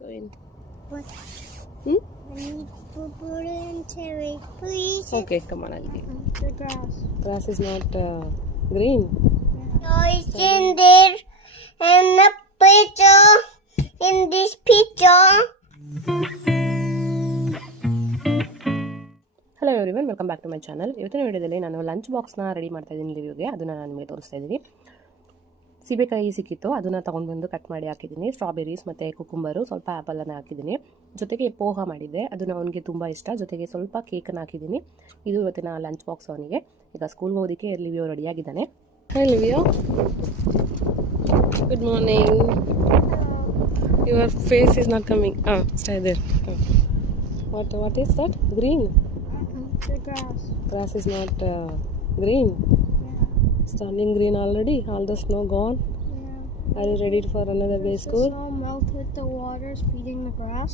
Go in. What? Hmm? I need purple and cherry, please. Okay, come on, I'll give. The grass. Grass is not green. It's in there and a picture in this picture. Hello everyone, welcome back to my channel. ಇವತ್ತಿನ ವಿಡಿಯೋದಲ್ಲಿ ನಾನು lunch ಬಾಕ್ಸ್ನ ready ಮಾಡ್ತಾ ಇದ್ದೀನಿ ಲಿವ್ಯೂಗೆ. ಅದನ್ನು ನಾನು ನಿಮಗೆ ತೋರಿಸ್ತಾ ಇದ್ದೀನಿ. ಸೀಬೆಕಾಯಿ ಸಿಕ್ಕಿತ್ತು, ಅದನ್ನು ತೊಗೊಂಡು ಬಂದು ಕಟ್ ಮಾಡಿ ಹಾಕಿದ್ದೀನಿ. ಸ್ಟ್ರಾಬೆರೀಸ್ ಮತ್ತು ಕುಕುಂಬರು, ಸ್ವಲ್ಪ ಆ್ಯಪಲನ್ನು ಹಾಕಿದ್ದೀನಿ. ಜೊತೆಗೆ ಪೋಹ ಮಾಡಿದ್ದೆ, ಅದನ್ನು ಅವನಿಗೆ ತುಂಬ ಇಷ್ಟ. ಜೊತೆಗೆ ಸ್ವಲ್ಪ ಕೇಕನ್ನು ಹಾಕಿದ್ದೀನಿ. ಇದು ಇವತ್ತಿನ ಲಂಚ್ ಬಾಕ್ಸ್ ಅವನಿಗೆ. ಈಗ ಸ್ಕೂಲ್ಗೆ ಹೋಗೋದಕ್ಕೆ ಲಿವ್ಯೂ ರೆಡಿಯಾಗಿದ್ದಾನೆ. ಹಾಯ್ ಲಿವ್ಯೂ, good morning. Your face is not coming. Stay there. What is that? Green? The grass. Grass is not green. Yeah. It's turning green already. All the snow gone. Yeah. Are you ready for another day school? The snow melt with the water feeding the grass.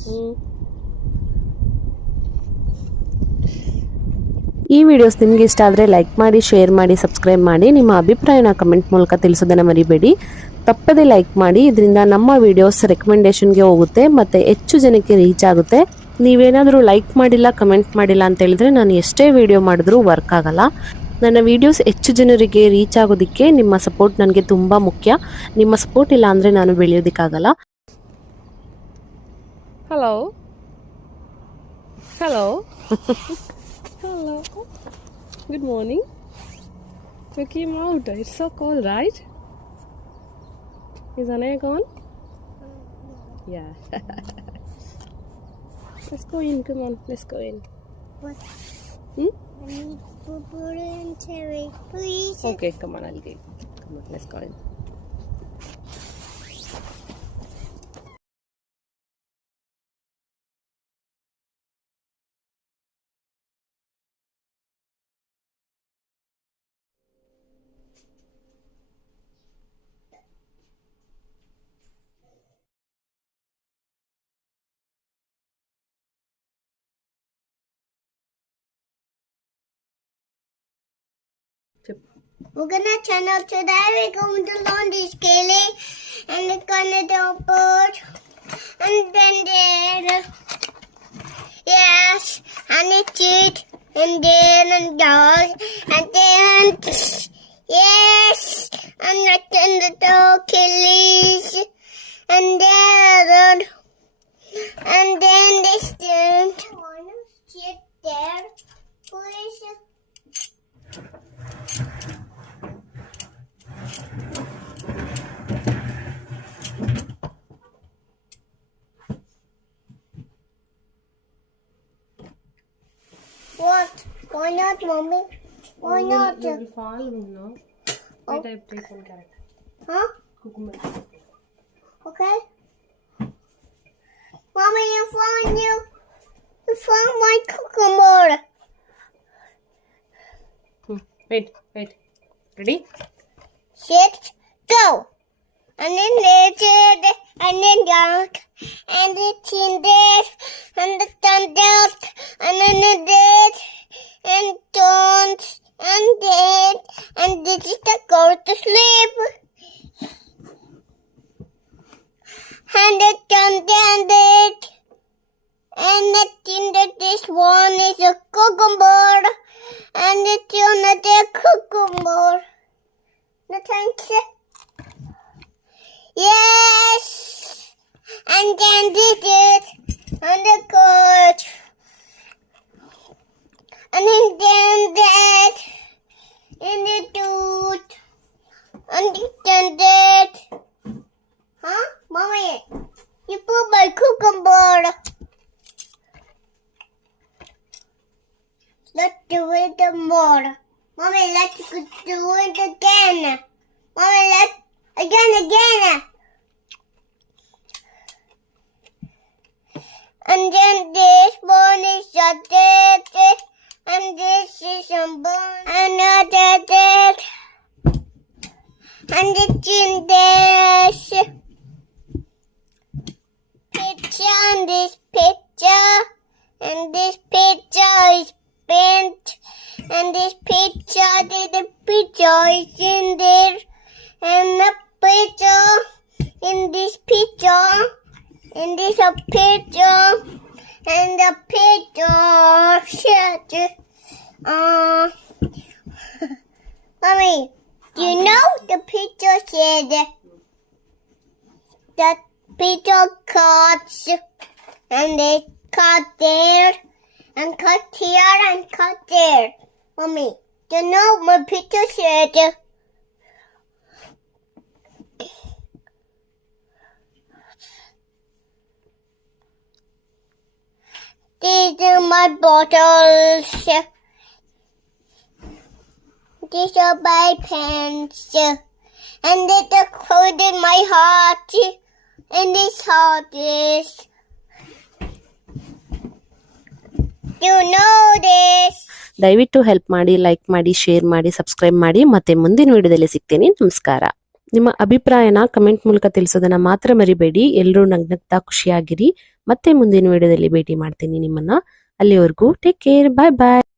ಈ videos ನಿಮಗೆ ಇಷ್ಟ ಆದರೆ like ಮಾಡಿ, share ಮಾಡಿ, subscribe ಮಾಡಿ. ನಿಮ್ಮ ಅಭಿಪ್ರಾಯನ comment ಮೂಲಕ ತಿಳಿಸೋದನ್ನು ಮರಿಬೇಡಿ. ತಪ್ಪದೇ ಲೈಕ್ ಮಾಡಿ, ಇದರಿಂದ ನಮ್ಮ ವಿಡಿಯೋಸ್ ರೆಕಮೆಂಡೇಷನ್ಗೆ ಹೋಗುತ್ತೆ ಮತ್ತು ಹೆಚ್ಚು ಜನಕ್ಕೆ ರೀಚ್ ಆಗುತ್ತೆ. ನೀವೇನಾದರೂ ಲೈಕ್ ಮಾಡಿಲ್ಲ, ಕಮೆಂಟ್ ಮಾಡಿಲ್ಲ ಅಂತ ಹೇಳಿದ್ರೆ ನಾನು ಎಷ್ಟೇ ವಿಡಿಯೋ ಮಾಡಿದ್ರೂ ವರ್ಕ್ ಆಗಲ್ಲ. ನನ್ನ ವಿಡಿಯೋಸ್ ಹೆಚ್ಚು ಜನರಿಗೆ ರೀಚ್ ಆಗೋದಕ್ಕೆ ನಿಮ್ಮ ಸಪೋರ್ಟ್ ನನಗೆ ತುಂಬ ಮುಖ್ಯ. ನಿಮ್ಮ ಸಪೋರ್ಟ್ ಇಲ್ಲ ಅಂದರೆ ನಾನು ಬೆಳೆಯೋದಕ್ಕಾಗಲ್ಲ. Hello. Hello. Hello. Good morning. You came out. It's so cold, right? Is Anaya gone? Yeah. Let's go in. Come on. Let's go in. What? Hmm? I need purple and cherry, please. Okay, come on. I'll give. Come on. Let's go in. We're gonna channel today. We're going to laundry scaling and we're gonna do a bird and then there, yes, and a cheat and then and dog and then yes, and then the dog killies and then they stand. I wanna sit there, please. What? Why not, mommy? Why not? You will fall, no? Wait, I take one carrot. Huh? Cucumber. Okay. Mommy, you found my cucumber. Wait. Ready? Sit, go. And then lizard, and then duck, and it's in there, and the thunder, and then the dead, and don't, and dead, and this is the go to sleep. And the thunder, and dead, and the thing that this one is a cucumber, and it's another cucumber. No thanks. Yes, and then did it, and the coach, and then that, and the dude, and then that. Huh, mommy? You put my cucumber. Let's do it more. Mommy, let's do it again. Mommy, let's again. And then this one is a dead, and this is a bone, another dead, and it's in this picture, and this picture is bent, and this picture is in there, and the picture in this picture And there's a picture. And the picture said, Mommy, do you know the picture said that picture cuts and they cut there and cut here and cut there. Mommy, do you know my picture said? These are my bottles. These are my pants. And these are holding my heart. And this heart is. You know this. ದಯವಿಟ್ಟು help ಮಾಡಿ, like ಮಾಡಿ, share ಮಾಡಿ, subscribe ಮಾಡಿ. ಮತ್ತೆ ಮುಂದಿನ ವಿಡಿಯೋದಲ್ಲಿ ಸಿಗ್ತೀನಿ. ನಮಸ್ಕಾರ. ನಿಮ್ಮ ಅಭಿಪ್ರಾಯನ ಕಮೆಂಟ್ ಮೂಲಕ ತಿಳಿಸೋದನ್ನ ಮಾತ್ರ ಮರಿಬೇಡಿ. ಎಲ್ಲರೂ ನಗ್ನಗ್ತಾ ಖುಷಿಯಾಗಿರಿ. ಮತ್ತೆ ಮುಂದಿನ ವಿಡಿಯೋದಲ್ಲಿ ಭೇಟಿ ಮಾಡ್ತೀನಿ ನಿಮ್ಮನ್ನ. ಅಲ್ಲಿವರೆಗೂ ಟೇಕ್ ಕೇರ್. ಬಾಯ್ ಬಾಯ್.